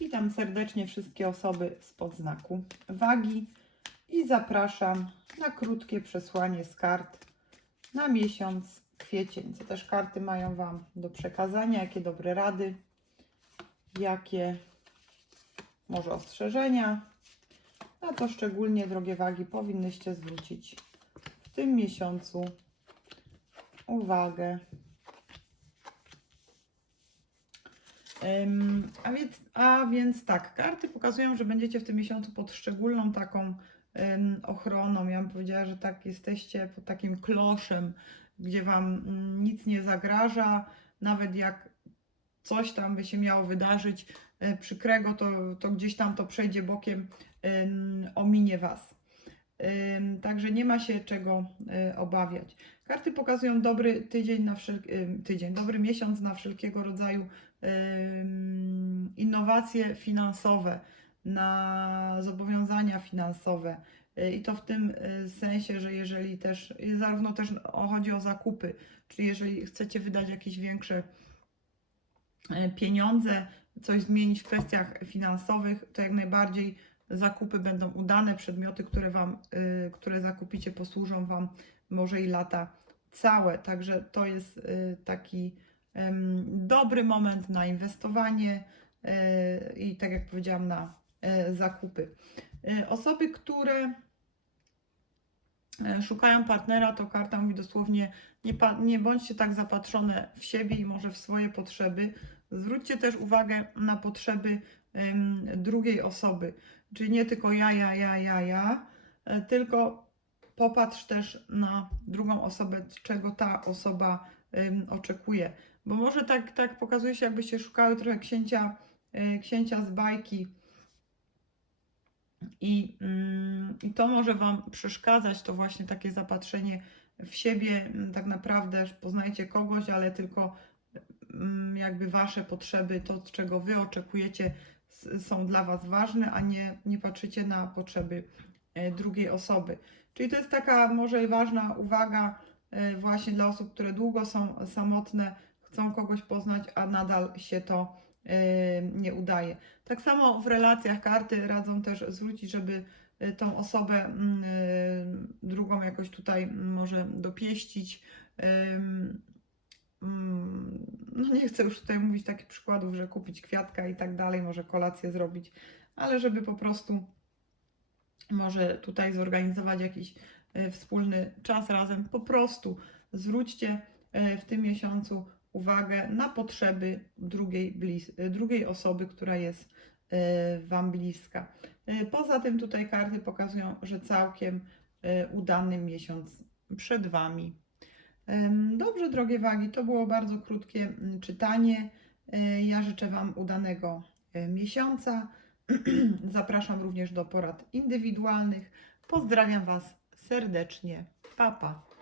Witam serdecznie wszystkie osoby z podznaku wagi i zapraszam na krótkie przesłanie z kart na miesiąc kwiecień. Co też karty mają Wam do przekazania, jakie dobre rady, jakie może ostrzeżenia. Na to szczególnie drogie wagi powinnyście zwrócić tym miesiącu uwagę. A więc, a więc tak, karty pokazują, że będziecie w tym miesiącu pod szczególną taką ochroną. Ja bym powiedziała, że tak jesteście pod takim kloszem, gdzie wam mm, nic nie zagraża, nawet jak coś tam by się miało wydarzyć y, przykrego, to, to gdzieś tam to przejdzie bokiem, ominie was. Także nie ma się czego y, obawiać. Karty pokazują dobry tydzień na wszelki, ym, tydzień, dobry miesiąc na wszelkiego rodzaju innowacje finansowe, na zobowiązania finansowe. Y, I to w tym y, sensie, że jeżeli też, zarówno też chodzi o zakupy, czyli jeżeli chcecie wydać jakieś większe pieniądze, coś zmienić w kwestiach finansowych, to jak najbardziej zakupy będą udane, przedmioty, które Wam, y, które zakupicie, posłużą Wam może i lata całe. Także to jest y, taki dobry moment na inwestowanie y, i tak jak powiedziałam, na e, zakupy. Osoby, które szukają partnera, to karta mówi dosłownie, nie, nie bądźcie tak zapatrzone w siebie i może w swoje potrzeby. Zwróćcie też uwagę na potrzeby drugiej osoby, czyli nie tylko ja, ja, ja, ja, ja, e, tylko popatrz też na drugą osobę, czego ta osoba oczekuje. Bo może tak, tak pokazuje się, jakbyście szukały trochę księcia, e, księcia z bajki. I, mm, I to może Wam przeszkadzać, to właśnie takie zapatrzenie w siebie. Mm, Tak naprawdę poznajcie kogoś, ale tylko mm, jakby Wasze potrzeby, to czego Wy oczekujecie, są dla Was ważne, a nie, nie patrzycie na potrzeby e, drugiej osoby. Czyli to jest taka może ważna uwaga e, właśnie dla osób, które długo są samotne, chcą kogoś poznać, a nadal się to nie udaje. Tak samo w relacjach karty radzą też zwrócić, żeby e, tą osobę mm, e, drugą jakoś tutaj może dopieścić. Mm, No nie chcę już tutaj mówić takich przykładów, że kupić kwiatka i tak dalej, może kolację zrobić, ale żeby po prostu może tutaj zorganizować jakiś e, wspólny czas razem. Po prostu zwróćcie w tym miesiącu uwagę na potrzeby drugiej, drugiej osoby, która jest e, Wam bliska. E, Poza tym tutaj karty pokazują, że całkiem e, udany miesiąc przed Wami. Dobrze, drogie wagi, to było bardzo krótkie czytanie. Ja życzę Wam udanego miesiąca. Zapraszam również do porad indywidualnych. Pozdrawiam Was serdecznie. Pa, pa.